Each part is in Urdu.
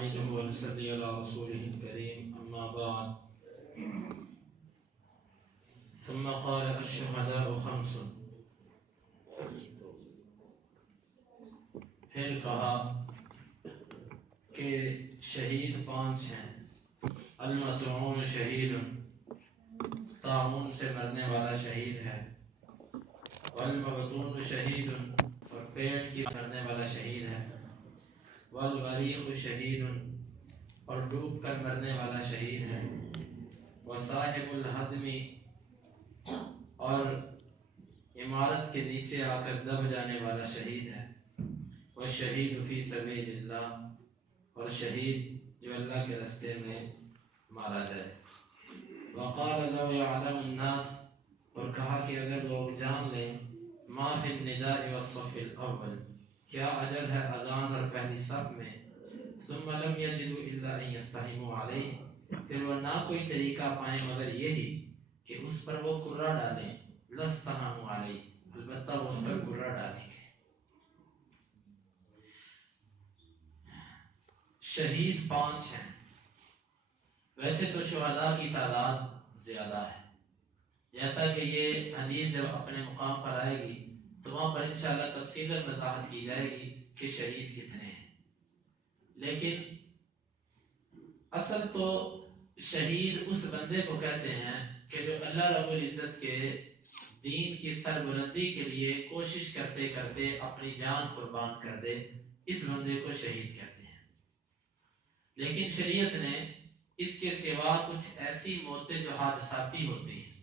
نستعينه ونصلي على رسوله الكريم أما بعد ثم قال الشهداء خمس. پھر کہا کہ شہید 5 ہیں. المطعون شہید، طاعون سے مرنے والا شہید ہے. والمبتون شہید، اور پیٹ کی مرنے والا شہید ہے. والغریق شہید، اور ڈوب کر مرنے والا شہید ہے. وصاحب الحدم، اور عمارت کے نیچے آ کر دب جانے والا شہید ہے. والشہید فی سبیل اللہ، اور شہید جو اللہ کے راستے میں مارا جائے. وقال لو يعلم الناس، اور کہا کہ اگر لوگ جان لیں ما فی النداء والصف الاول، کیا اجر ہے اذان اور پہلی صف میں. ثم لم يجدوا الا ان يستحموا علیہ، پھر وہ نہ کوئی طریقہ پائیں مگر یہی کہ اس پر وہ کرہ ڈالیں. لستحموا علیہ، البتہ وہ اس پر کرہ ڈالیں گے. شہید 5 ہیں. ویسے تو شہداء کی تعداد زیادہ ہے، جیسا کہ یہ حدیث جب اپنے مقام پر آئے گی تو وہاں پر انشاءاللہ تفصیل وضاحت کی جائے گی کہ شہید کتنے ہیں. لیکن اصل تو شہید اس بندے کو کہتے ہیں کہ جو اللہ رب العزت کے دین کی سربلندی کے لیے کوشش کرتے کرتے اپنی جان قربان کر دے، اس بندے کو شہید کہتے ہیں. لیکن شریعت نے اس کے سوا کچھ ایسی موتیں جو حادثاتی ہوتی ہیں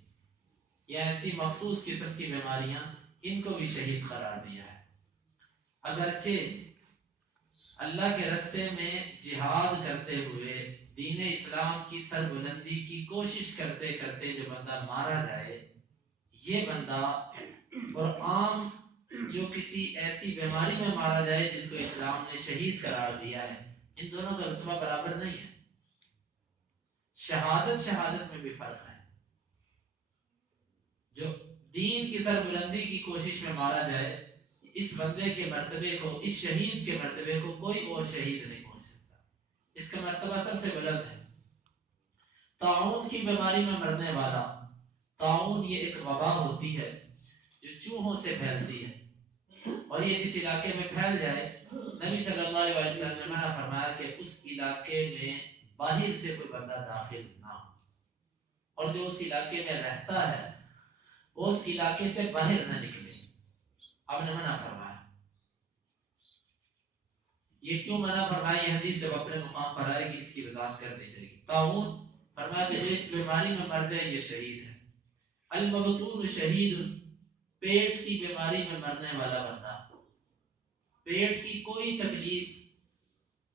یا ایسی مخصوص قسم کی بیماریاں، ان کو بھی شہید قرار دیا ہے. اگرچہ اللہ کے راستے میں جہاد کرتے ہوئے دین اسلام کی سربلندی کی کوشش کرتے کرتے جو بندہ مارا جائے، یہ بندہ اور عام جو کسی ایسی بیماری میں مارا جائے جس کو اسلام نے شہید قرار دیا ہے، ان دونوں کا رتبہ برابر نہیں ہے. شہادت میں بھی فرق ہے. جو دین کی سربلندی کی کوشش میں مارا جائے، اس بندے کے مرتبے کو، اس شہید کے مرتبے کو کوئی اور شہید نہیں پہنچ سکتا. اس کا مرتبہ سب سے بلند ہے. طاعون کی بیماری میں مرنے والا، طاعون یہ ایک وبا ہوتی ہے جو چوہوں سے پھیلتی ہے، اور یہ جس علاقے میں پھیل جائے، نبی صلی اللہ علیہ وسلم نے منع فرمایا کہ اس علاقے میں باہر سے کوئی بندہ داخل نہ ہو، اور جو اس علاقے میں رہتا ہے وہ اس علاقے سے باہر نہ نکلے. آپ نے منع فرمایا. یہ کیوں منع فرمایا؟ یہ حدیث جب اپنے مقام پر آئے گی اس کی وضاحت کر دی جائے گی. طاعون فرمایا کہ جو اس بیماری میں مر جائے یہ شہید ہے. المبتون شہید، پیٹ کی بیماری میں مرنے والا بندہ، پیٹ کی کوئی تکلیف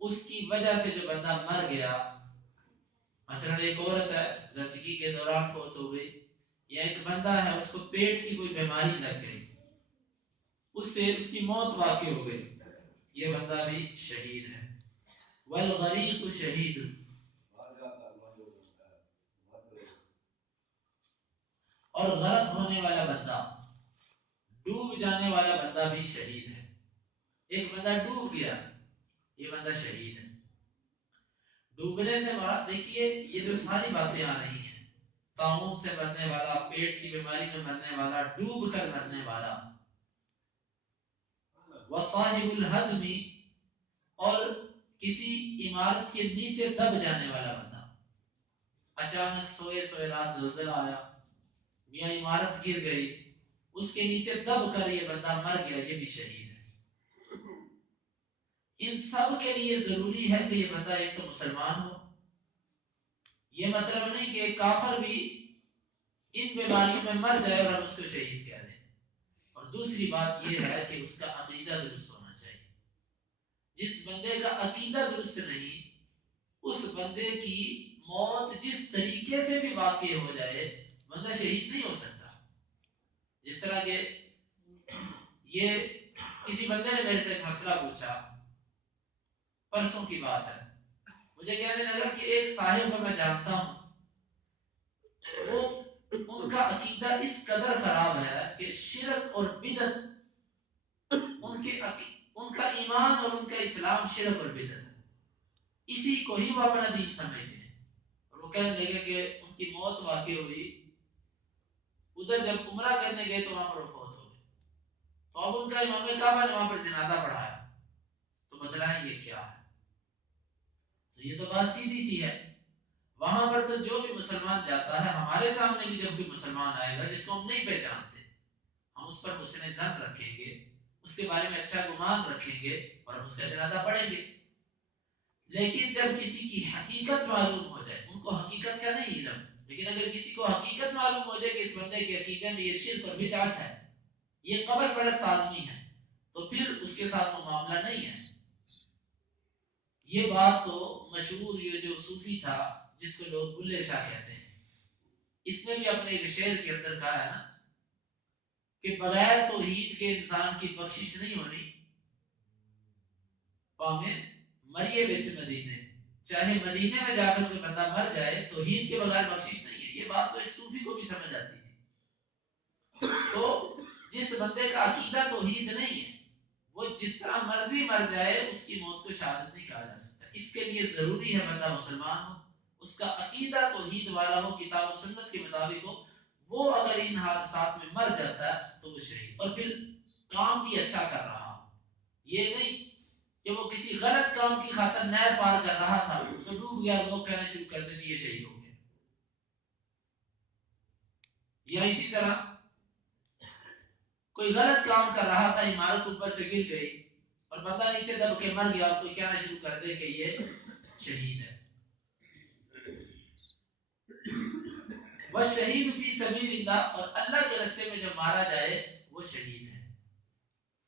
اس کی وجہ سے جو بندہ مر گیا، مثلا ایک عورت ہے زچگی کے دوران فوت ہو گئی، یا ایک بندہ ہے اس کو پیٹ کی کوئی بیماری لگ گئی، اس سے اس کی موت واقع ہو گئی، یہ بندہ بھی شہید ہے. والغریق شہید، اور غرق ہونے والا بندہ، ڈوب جانے والا بندہ بھی شہید ہے. ایک بندہ ڈوب گیا، یہ بندہ شہید ہے. ڈوبنے سے مراد، دیکھیے یہ جو ساری باتیں آ رہی ہیں، طاعون سے مرنے والا، پیٹ کی بیماری میں مرنے والا، ڈوب کر مرنے والا. وصاحب الحدم، اور کسی عمارت کے نیچے دب جانے والا بندہ. اچانک سوئے رات زلزلہ آیا یا عمارت گر گئی، اس کے نیچے دب کر یہ بندہ مر گیا، یہ بھی شہید ہے. ان سب کے لیے ضروری ہے کہ یہ بندہ ایک تو مسلمان ہو. یہ مطلب نہیں کہ ایک کافر بھی ان بیماریوں میں مر جائے اور ہم اس کو شہید کہہ دیں. اور دوسری بات یہ ہے کہ اس کا عقیدہ درست ہونا چاہیے. جس بندے کا عقیدہ درست نہیں، اس بندے کی موت جس طریقے سے بھی واقع ہو جائے، بندہ شہید نہیں ہو سکتا. جس طرح کہ یہ کسی بندے نے میرے سے ایک مسئلہ پوچھا، پرسوں کی بات ہے، مجھے کہنے لگا کہ ایک صاحب کو میں جانتا ہوں، وہ ان کا عقیدہ اس قدر خراب ہے کہ شرک اور بدعت، ان کا ایمان اور ان کا اسلام شرک اور بدعت ہے. اسی کو ہی وہ اپنا دین سمجھتے ہیں، اور وہ کہنے لگے کہ ان کی موت واقع ہوئی ادھر جب عمرہ کرنے گئے تو وہاں پر وہ فوت ہو گئے، تو اب ان کا امام کعبہ نے وہاں پر جنازہ پڑھایا، تو بتلائیں یہ کیا ہے؟ تو یہ تو بات سیدھی سی ہے، وہاں پر تو جو بھی مسلمان جاتا ہے، ہمارے سامنے بھی جب کوئی مسلمان آئے گا جس کو ہم نہیں پہچانتے، ہم اس پر حسن ظن رکھیں گے، اس کے بارے میں اچھا گمان رکھیں گے اور ہم اس کا جنازہ پڑھیں گے۔ لیکن جب کسی کی حقیقت معلوم ہو جائے، ان کو حقیقت کا نہیں علم، لیکن اگر کسی کو حقیقت معلوم ہو جائے کہ اس بندے کے عقیدے میں یہ شرک اور بدعت ہے، یہ قبر پرست آدمی ہے، تو پھر اس کے ساتھ وہ معاملہ نہیں ہے۔ یہ بات تو مشہور یہ جو صوفی تھا جس کو لوگ بلے شاہ کہتے ہیں، اس نے بھی اپنے ایک شعر کے اندر کہا ہے نا کہ بغیر توحید کے انسان کی بخشش نہیں ہونی، پامے مریے بچ مدینے، چاہے مدینے میں جا کر کوئی بندہ مر جائے توحید کے بغیر بخشش نہیں ہے۔ یہ بات تو ایک صوفی کو بھی سمجھ آتی تھی۔ تو جس بندے کا عقیدہ توحید نہیں ہے وہ جس طرح مرضی مر جائے اس کی موت کو شہادت نہیں کہا جا سکتا، اس کے لیے ضروری ہے بندہ مسلمان ہو، اس کا عقیدہ توحید والا ہو، کتاب و سنت کے مطابق ہو، وہ اگر ان حادثات میں مر جاتا ہے تو وہ شہید، اور پھر کام بھی اچھا کر رہا ہو، یہ نہیں کہ وہ کسی غلط کام کی خاطر نہر پار کر رہا تھا تو ڈوب گیا، لوگ کہنا شروع کر دیتے یہ شہید ہو گیا، یا اسی طرح کوئی غلط کام کر رہا تھا، عمارت اوپر سے گر گئی اور بندہ نیچے دب کے مر گیا، اور کوئی کہنا شروع کر دے کہ یہ شہید ہے۔ وہ شہید فی سبیل اللہ، اور اللہ کے راستے میں جب مارا جائے وہ شہید ہے۔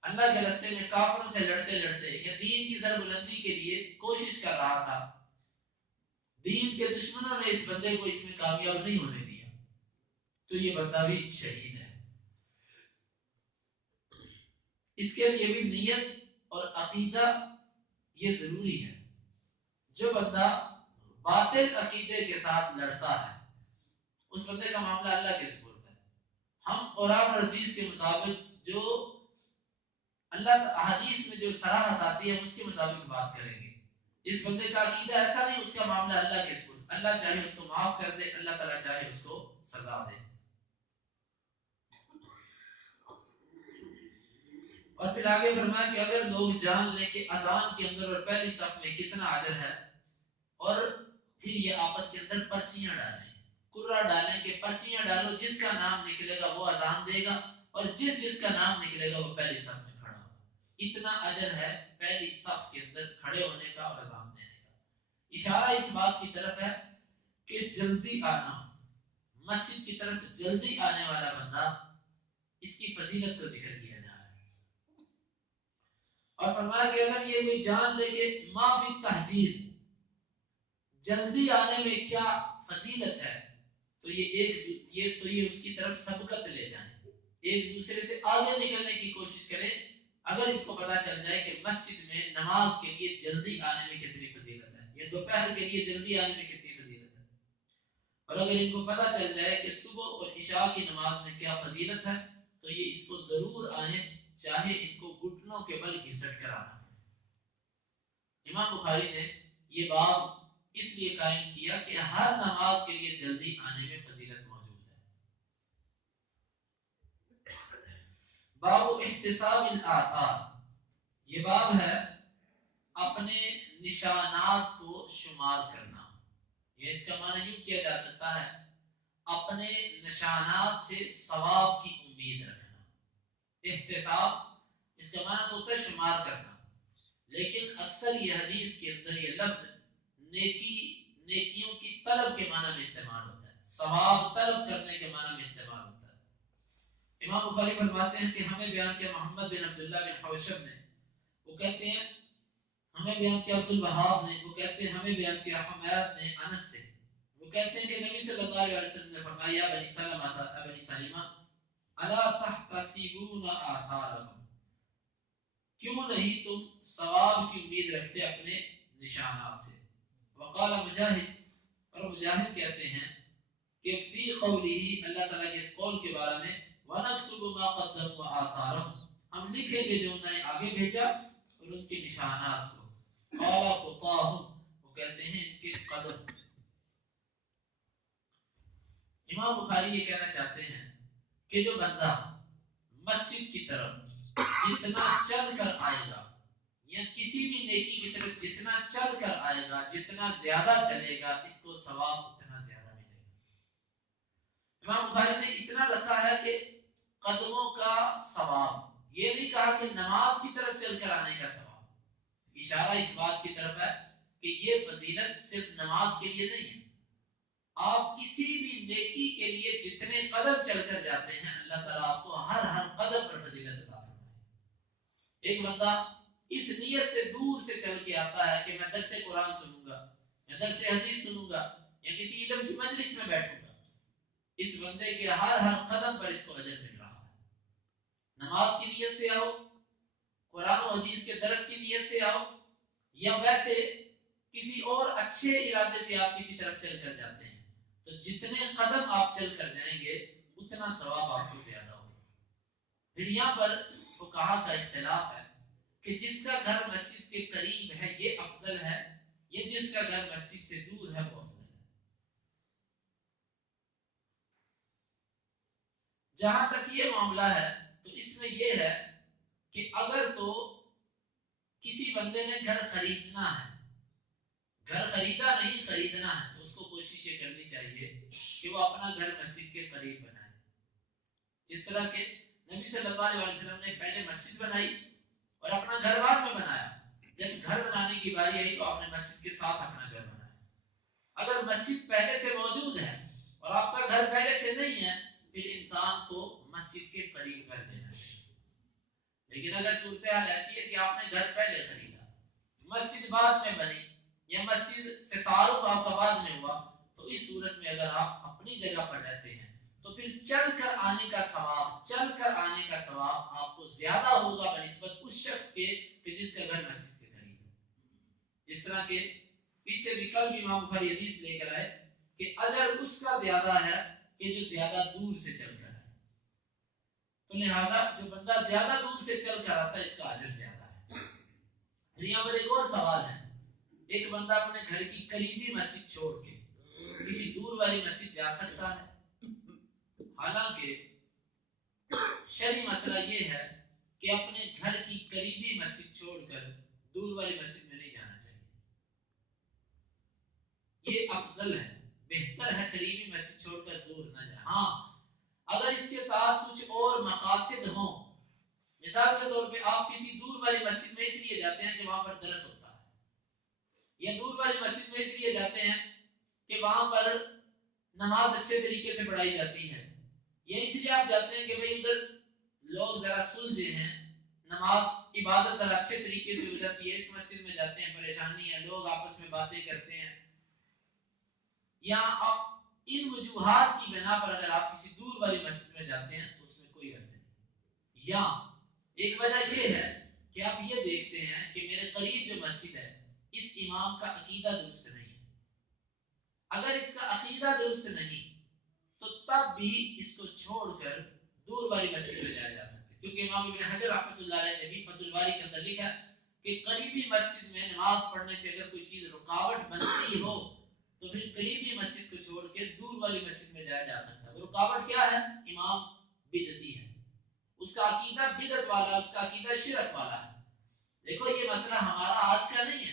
اللہ کے راستے میں کافروں سے لڑتے لڑتے یا دین کی سربلندی کے لیے کوشش کر رہا تھا، دین کے دشمنوں نے اس بندے کو اس میں کامیاب نہیں ہونے دیا، تو یہ بندہ بھی شہید ہے۔ اس کے لیے بھی نیت اور عقیدہ یہ ضروری ہے۔ جو بندہ باطل عقیدے کے ساتھ لڑتا ہے اس بندے کا معاملہ اللہ کے سپرد ہے۔ ہم قرآن اور حدیث کے مطابق جو اللہ احادیث میں جو صراحت آتی ہے اس کے مطابق بات کریں گے۔ اس بندے کا عقیدہ ایسا نہیں، اس کا معاملہ اللہ کے سپرد، اللہ چاہے اس کو معاف کر دے، اللہ تعالیٰ چاہے اس کو سزا دے۔ اور پھر آگے فرمایا کہ اگر لوگ جان لیں کہ اذان کے اندر اور پہلی صف میں کتنا اجر ہے، اور پھر یہ آپس کے اندر پرچیاں ڈالیں، قرہ ڈالیں کہ پرچیاں ڈالو، جس کا نام نکلے گا وہ اذان دے گا، اور جس کا نام نکلے گا وہ پہلی صف میں کھڑا ہوگا۔ اتنا اجر ہے پہلی صف کے اندر کھڑے ہونے کا اور اذان دینے کا۔ اشارہ اس بات کی طرف ہے کہ جلدی آنا، مسجد کی طرف جلدی آنے والا بندہ، اس کی فضیلت کا ذکر کیا جا رہا ہے۔ اور فرمایا کہ اگر یہ کوئی جان لے کہ ما فی تحجیر، جلدی آنے میں کیا فضیلت ہے، تو یہ اس کی طرف سبقت لے جائیں، ایک دوسرے سے آگے نکلنے کی کوشش کریں۔ اگر ان کو پتا چل جائے کہ مسجد میں نماز کے لیے جلدی آنے میں کتنی فضیلت ہے، یا دوپہر کے لیے جلدی آنے میں کتنی فضیلت ہے، اور اگر ان کو پتا چل جائے کہ صبح اور عشاء کی نماز میں کیا فضیلت ہے، تو یہ اس کو ضرور آئیں، چاہے ان کو گھٹنوں کے بل گھسٹ کر آنا۔ امام بخاری نے یہ باب اس لیے قائم کیا کہ ہر نماز کے لیے جلدی آنے میں فضیلت موجود ہے۔ باب احتساب الآثار، یہ باب ہے اپنے نشانات کو شمار کرنا، یہ اس کا معنی یوں کیا جا سکتا ہے اپنے نشانات سے ثواب کی امید رکھنا۔ احتساب اس کا معنی تو ہوتا ہے شمار کرنا، لیکن اکثر یہ حدیث کے اندر یہ لفظ نیکیوں کی طلب کے معنی میں استعمال ہوتا ہے، ثواب طلب کرنے کے معنی میں استعمال ہوتا ہے۔ امام بخاری فرماتے ہیں کہ ہمیں بیان کیا محمد بن عبداللہ بن حوشب نے، وہ کہتے ہیں ہمیں بیان کیا عبد الوہاب نے، وہ کہتے ہیں ہمیں بیان کیا حمید نے انس سے، وہ کہتے ہیں کہ نبی صلی اللہ علیہ وسلم نے فرمایا بنی سلمہ الا تحتسبون آثارکم، کیوں نہیں تم ثواب کی امید رکھتے اپنے نشانات سے۔ وقال مجاہد، اور مجاہد کہتے ہیں کہ فی قوله، اللہ تعالیٰ کے اس قول کے بارے میں وَنَكْتُبُ مَا قَدَّمُوا وَآثَارَهُمْ، ہم لکھیں گے جو انہوں نے آگے بھیجا اور ان کے نشانات کو۔ قال خطاہم، وہ کہتے ہیں ان کے قدم. امام بخاری یہ کہنا چاہتے ہیں کہ جو بندہ مسجد کی طرف جتنا چل کر آئے گا یا کسی بھی نیکی کی طرف جتنا چل کر آئے گا، جتنا زیادہ چلے گا، اس کو ثواب اتنا زیادہ ملے گا. امام بخاری نے اتنا رکھا ہے کہ قدموں کا ثواب، یہ نہیں کہا کہ نماز کی طرف چل کر آنے کا ثواب. اشارہ اس بات کی طرف ہے کہ یہ فضیلت صرف نماز کے لیے نہیں ہے. آپ کسی بھی نیکی کے لیے جتنے قدم چل کر جاتے ہیں، اللہ تعالیٰ آپ کو ہر ہر قدم پر فضیلت عطا فرمائے. ایک بندہ اس نیت سے دور سے چل کے آتا ہے کہ میں درس قرآن سنوں گا، میں درس حدیث سنوں گا، یا کسی علم کی مجلس میں بیٹھوں گا، اس بندے کے ہر ہر قدم پر اس کو اجر مل رہا ہے. نماز کی نیت سے آؤ، قرآن و حدیث کے درس کی نیت سے آؤ، یا ویسے کسی اور اچھے ارادے سے آپ کسی طرف چل کر جاتے ہیں، تو جتنے قدم آپ چل کر جائیں گے اتنا ثواب آپ کو زیادہ ہوگا. پھر یہاں پر فقہا کا اختلاف ہے کہ جس کا گھر مسجد کے قریب ہے یہ افضل ہے، یا جس کا گھر مسجد سے دور ہے وہ افضل ہے. جہاں تک یہ معاملہ ہے تو اس میں یہ ہے کہ اگر تو کسی بندے نے گھر خریدنا ہے، گھر خریدا نہیں خریدنا ہے، تو اس کو کوشش یہ کرنی چاہیے کہ وہ اپنا گھر مسجد کے قریب بنائے. جس طرح کہ نبی صلی اللہ علیہ وسلم نے پہلے مسجد بنائی اور اپنا گھر بعد میں بنایا. جب گھر بنانے کی باری آئی تو آپ نے مسجد کے ساتھ اپنا گھر بنایا. اگر مسجد پہلے سے موجود ہے اور آپ کا گھر پہلے سے نہیں ہے، پھر انسان کو مسجد کے قریب گھر لینا چاہیے. لیکن اگر صورتحال ایسی ہے کہ آپ نے گھر پہلے خریدا، مسجد بعد میں بنی، یا مسجد سے تعارف آپ کا بعد میں ہوا، تو اس صورت میں اگر آپ اپنی جگہ پر رہتے ہیں تو پھر چل کر آنے کا ثواب آپ کو زیادہ ہوگا بنسبت اس شخص کے کہ جس کا گھر مسجد کے قریب ہے. جس طرح کہ پیچھے بھی کل بھی امام بخاری حدیث لے کر آئے کہ اجر اس کا زیادہ ہے کہ جو زیادہ دور سے چل کر آئے. تو لہذا جو بندہ زیادہ دور سے چل کر آتا ہے اس کا اجر زیادہ ہے. پھر یہاں پر ایک اور سوال ہے، ایک بندہ اپنے گھر کی قریبی مسجد چھوڑ کے کسی دور والی مسجد جا سکتا ہے؟ حالانکہ شرعی مسئلہ یہ ہے کہ اپنے گھر کی قریبی مسجد چھوڑ کر دور والی مسجد میں نہیں جانا چاہیے. یہ افضل ہے، بہتر ہے قریبی مسجد چھوڑ کر دور نہ جائے. ہاں اگر اس کے ساتھ کچھ اور مقاصد ہوں، مثال کے طور پہ آپ کسی دور والی مسجد میں اس لیے جاتے ہیں کہ وہاں پر درس ہوتا ہے، یا دور والی مسجد میں اس لیے جاتے ہیں کہ وہاں پر نماز اچھے طریقے سے پڑھائی جاتی ہے، یا اس لیے آپ جاتے ہیں کہ بھئی ادھر لوگ ذرا سلجھے ہیں، نماز عبادت ذرا اچھے طریقے سے ہو جاتی ہے، اس مسجد میں جاتے ہیں پریشانی ہے، لوگ آپس میں باتیں کرتے ہیں، یا آپ ان وجوہات کی بنا پر اگر آپ کسی دور والی مسجد میں جاتے ہیں تو اس میں کوئی حرج نہیں. یا ایک وجہ یہ ہے کہ آپ یہ دیکھتے ہیں کہ میرے قریب جو مسجد ہے اس امام کا عقیدہ درست نہیں ہے. اگر اس کا عقیدہ درست نہیں تو تب بھی اس کو چھوڑ کر دور والی مسجد میں جایا جا سکتا ہے، کیونکہ امام ابن حجر رحمۃ اللہ علیہ نے بھی فتح الباری کے اندر لکھا کہ قریبی مسجد میں نماز پڑھنے سے اگر کوئی چیز رکاوٹ بنتی ہو تو پھر قریبی مسجد کو چھوڑ کے دور والی مسجد میں جایا جا سکتا ہے. وہ رکاوٹ کیا ہے؟ امام بدعتی ہے، اس کا عقیدہ بدعت والا، اس کا عقیدہ شرک والا ہے. دیکھو یہ مسئلہ ہمارا آج کا نہیں ہے،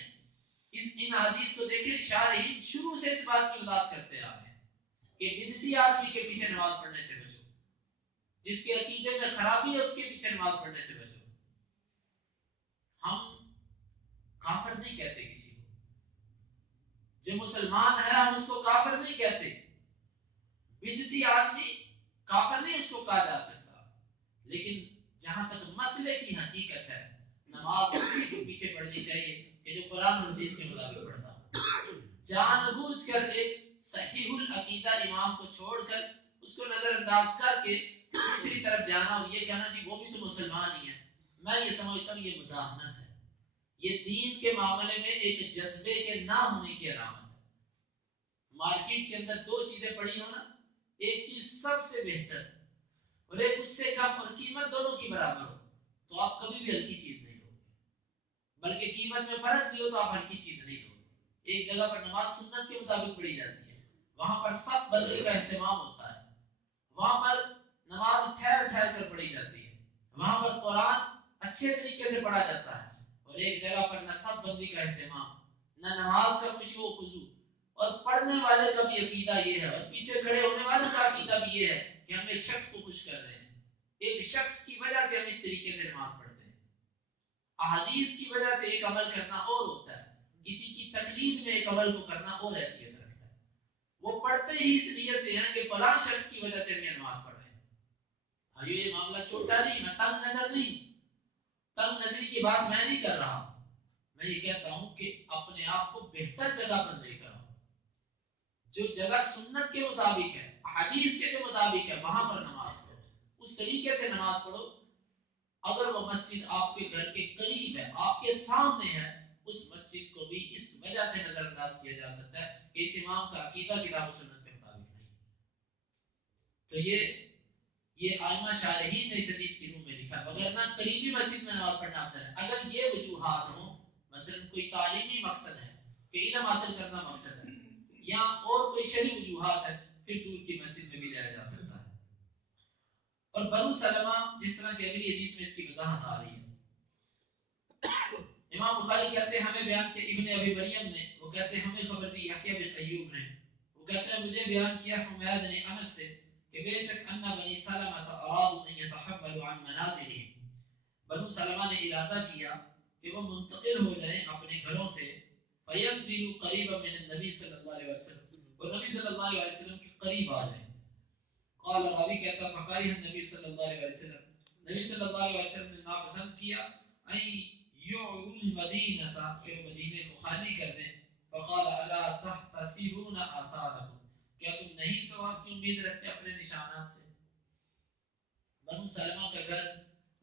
ان حدیث کو دیکھیں شارحین شروع سے اس بات کی وضاحت کرتے آ رہے ہیں کہ بدعتی آدمی کے پیچھے نماز پڑھنے سے بچو، جس کے عقیدے میں خرابی ہے اس کے پیچھے نماز پڑھنے سے بچو. ہم کافر نہیں کہتے کسی کو، جو مسلمان ہے ہم اس کو کافر نہیں کہتے. بدعتی آدمی کافر نہیں اس کو کہا جا سکتا، لیکن جہاں تک مسئلے کی حقیقت ہے نماز اسی کے پیچھے پڑھنی چاہیے کہ جو قرآن اور حدیث کے مطابق پڑھتا ہو. جان بوجھ کر ایک صحیح العقیدہ امام کو چھوڑ کر اس کو نظر انداز کر کے دوسری طرف جانا اور یہ کہنا کہ وہ بھی تو مسلمان ہی ہے، میں یہ سمجھتا ہوں یہ مداہنت ہے. یہ دین کے معاملے میں ایک جذبے کے نہ ہونے کی علامت ہے. مارکیٹ کے اندر دو چیزیں پڑی ہو نا، ایک چیز سب سے بہتر اور ایک اس سے کم اور قیمت دونوں کی برابر ہو، تو آپ کبھی بھی ہلکی چیز نہیں لو گے، بلکہ قیمت میں فرق بھی ہو تو آپ ہلکی چیز نہیں لو گے. ایک جگہ پر نماز سنت کے مطابق پڑھی جاتی ہے، وہاں پر سب بندے کا اہتمام ہوتا ہے، وہاں پر نماز ٹھہر ٹھہر کر پڑھی جاتی ہے، وہاں پر قرآن اچھے طریقے سے پڑھا جاتا ہے، اور ایک جگہ پر نہ سب بندی کا اہتمام، نہ نماز کا خشوع و خضوع، اور پڑھنے والے کا بھی عقیدہ یہ ہے اور پیچھے کھڑے ہونے والوں کا عقیدہ بھی یہ ہے کہ ہم ایک شخص کو خوش کر رہے ہیں، ایک شخص کی وجہ سے ہم اس طریقے سے نماز پڑھتے ہیں۔ احادیث کی وجہ سے ایک عمل کرنا اور ہوتا ہے، کسی کی تقلید میں ایک عمل کو کرنا اور حیثیت رکھتا ہے۔ وہ پڑھتے ہی اس نیت سے ہیں کہ فلاں شخص کی وجہ سے ہم نماز پڑھ رہے ہیں۔ بھائیو یہ معاملہ چھوٹا نہیں، میں تنگ نظر نہیں، تنگ نظری کی بات میں نہیں کر رہا، میں یہ کہتا ہوں کہ اپنے آپ کو بہتر جگہ پر لے کر آؤ، جو جگہ سنت کے مطابق ہے، حدیث کے مطابق ہے، وہاں پر نماز پڑھو، اس طریقے سے نماز پڑھو۔ اگر وہ مسجد آپ کے گھر کے قریب ہے، آپ کے سامنے ہے، اس مسجد کو بھی اس وجہ سے نظر انداز کیا جا سکتا ہے کہ اس امام کا عقیدہ کتاب و سنت کے مطابق نہیں۔ تو یہ آئمہ شارحین نے اس حدیث کی روح میں لکھا، وگرنہ قریبی مسجد میں نماز پڑھنا افضل ہے۔ اگر یہ وجوہات ہوں، مثلا کوئی تعلیمی مقصد ہے کہ علم حاصل کرنا مقصد ہے، یا اور کوئی شرعی وجوہات ہے، پھر دور کی مسجد میں بھی جایا جا سکتا ہے۔ اور بنو سلمہ جس طرح کی اگلی حدیث میں اس کی وضاحت آ رہی ہے، امام بخاری کہتے ہیں ہمیں بیان کیا ابن ابی مریم نے، وہ کہتے ہیں ہمیں خبر دی یحییٰ بن ایوب نے، وہ کہتے ہیں مجھے بیان کیا حمید نے انس سے کہ بے شک ان بنی سلمہ ارادوا ان يتحولوا عن منازلهم، بنو سلمہ نے ارادہ کیا کہ وہ منتقل ہو جائیں اپنے گھروں سے، فینزلوا قریبا من النبی صلی اللہ علیہ وسلم، وہ نبی صلی اللہ علیہ وسلم کے قریب آ جائیں۔ قال راوی کہتا فقال النبی صلی اللہ علیہ وسلم، نبی صلی اللہ علیہ وسلم نے ناپسند کیا ان یعروا المدینہ کہ وہ مدینے کو خالی کر دیں، فقال الا تحتسبون آثارکم، کیا تم نہیں ثواب کی امید رکھتے اپنے نشانات سے؟ بنو سلمہ کا گھر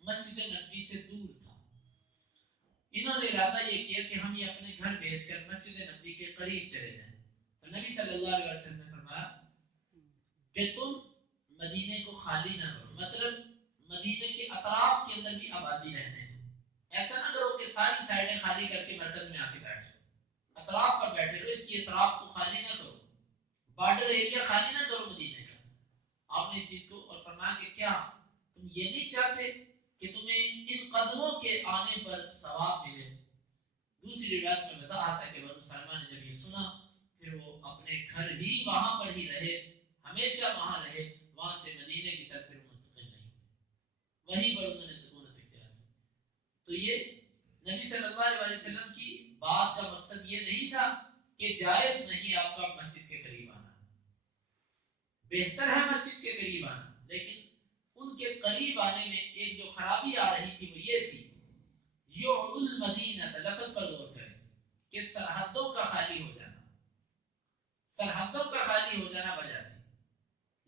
مسجد نبوی سے دور تھا، انہوں نے ارادہ یہ کیا کہ ہم یہ اپنے گھر بیچ کر مسجد نبوی کے قریب چلے جائیں، تو نبی صلی اللہ علیہ وسلم نے فرمایا کہ تم مدینے کو خالی نہ کرو، مطلب مدینے کے اطراف کے اندر بھی آبادی رہنے دو، ایسا نہ کرو کہ ساری سائڈیں خالی کر کے مرکز میں آ کے بیٹھ جاؤ، اطراف پر بیٹھے رہو، اس کی اطراف کو خالی نہ کرو، بارڈر ایریا خالی نہ کرو مدینے کا۔ آپ نے اس چیز کو اور فرمایا کہ کیا تم یہ نہیں چاہتے کہ تمہیں ان قدموں کے آنے پر ثواب ملے؟ دوسری روایت میں وضاحت ہے کہ بنو سلمہ نے جب یہ سنا پھر وہ اپنے گھر ہی وہاں پر ہی رہے، ہمیشہ وہاں رہے، وہاں سے مدینے کی طرف پھر منتقل نہیں ہوئے، وہیں پر انہوں نے سکونت اختیار کی۔ تو یہ نبی صلی اللہ علیہ وسلم کی بات کا مقصد یہ نہیں تھا کہ جائز نہیں آپ کا مسجد کے قریب آنا، بہتر ہے مسجد کے قریب آنا، لیکن ان کے قریب آنے میں ایک جو خرابی آ رہی تھی وہ یہ تھی یعروا المدینہ، لفظ پر غور کریں کہ سرحدوں کا خالی ہو جانا، سرحدوں کا خالی ہو جانا وجہ تھی۔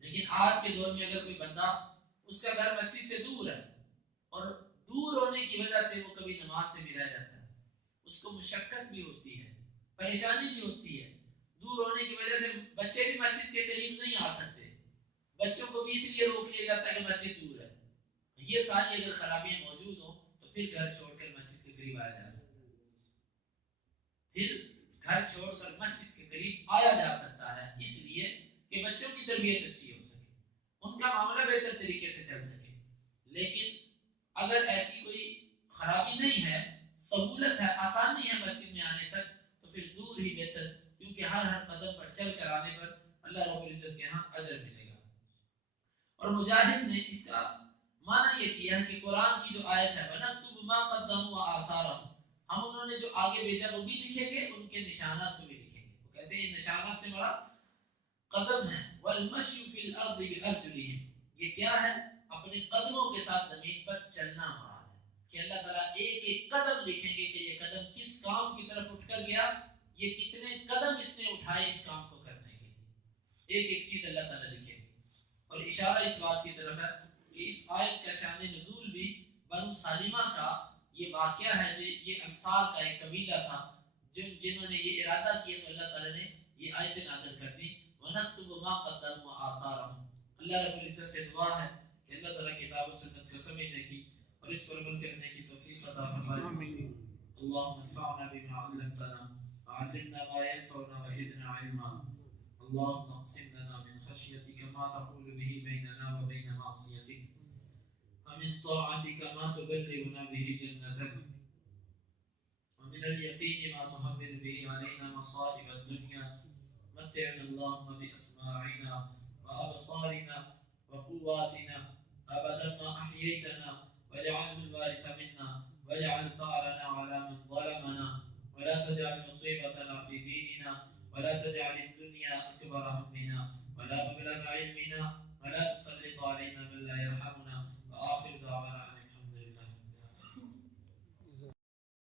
لیکن آج کے دور میں اگر کوئی بندہ اس کا گھر مسجد سے دور ہے اور دور ہونے کی وجہ سے وہ کبھی نماز سے بھی رہ جاتا ہے، اس کو مشقت بھی ہوتی ہے، پریشانی بھی ہوتی ہے، دور ہونے کی وجہ سے بچے بھی مسجد کے قریب نہیں آ سکتے، بچوں کو بھی اس لیے روک لیا جاتا ہے کہ مسجد دور ہے، یہ ساری اگر خرابیاں موجود ہوں تو پھر گھر چھوڑ کر مسجد کے قریب آیا جا سکتا ہے، پھر گھر چھوڑ کر مسجد کے قریب آیا جا سکتا ہے، اس لیے کہ بچوں کی تربیت اچھی ہو سکے، ان کا معاملہ بہتر طریقے سے چل سکے۔ لیکن اگر ایسی کوئی خرابی نہیں ہے، سہولت ہے، آسانی ہے مسجد میں آنے تک، تو پھر دور ہی بہتر، کیونکہ ہر قدم پر چل کر آنے پر اللہ رب العزت کے ہاں اجر ملے گا۔ اور مجاہد نے اس کا معنی یہ کیا کہ قرآن کی جو آیت ہے وَنَكْتُبُ مَا قَدَّمُوا وَآثَارَهُمْ، ہم انہوں نے جو آگے بھیجا وہ بھی لکھیں گے، ان کے نشانات کو بھی لکھیں گے۔ وہ کہتے ہیں نشانات سے مراد قدم ہے، وَالْمَشْيُ فِي الْأَرْضِ بِأَرْجُلِهِمْ، یہ کیا ہے؟ اپنے قدموں کے ساتھ زمین پر چلنا مراد ہے، کہ اللہ تعالیٰ ایک ایک قدم لکھیں گے کہ یہ قدم کس کام کی طرف اٹھ کر گیا، یہ کتنے قدم اس نے اٹھائے اس کام کو کرنے کے لیے، ایک ایک چیز اللہ تعالیٰ لکھیں گے۔ اور اشارہ اس بات کی طرف ہے کہ اس آیت کا شان نزول بھی بنو سالمہ کا یہ واقعہ ہے، یہ انصار کا ایک قبیلہ تھا جنہوں نے یہ ارادہ کیا، تو اللہ تعالیٰ نے یہ آیت نازل کر دی وَنَكْتُبُ مَا قَدَّمُوا وَآثَارَهُمْ۔ اللہ رب العزت سے دعا ہے کہ اللہ تعالیٰ کتاب و سنت کو سمجھنے کی اور اس پر عمل کرنے کی توفیق عطا فرمائے۔ اللهم انفعنا بما علمتنا علمنا ما ينفعنا وزدنا علما. اللهم اقسم لنا من خشيتك ما تحول به بيننا وبين معصيتك، ومن طاعتك ما تبلغنا به جنتك، ومن اليقين ما تهون به علينا مصائب الدنيا. متعنا اللهم بأسماعنا وأبصارنا وقواتنا أبدا ما أحييتنا، واجعله الوارث منا، واجعل ثارنا على من ظلمنا، ولا تجعل مصيبتنا في ديننا، ولا تجعل الدنيا أكبر همنا ولا مبلغ علمنا، ولا تسلط علينا من لا يرحمنا. وآخر دعوانا